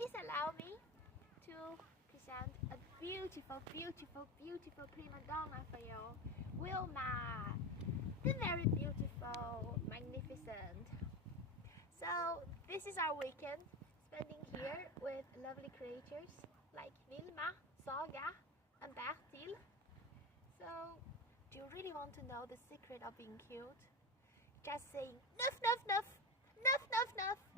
please allow me to present a beautiful, beautiful, beautiful prima donna for you, Wilma, the very beautiful, magnificent. So this is our weekend, spending here with lovely creatures like Wilma, Saga, and Bertil. So, do you really want to know the secret of being cute? Just saying nuff nuff nuff, nuff nuff nuff.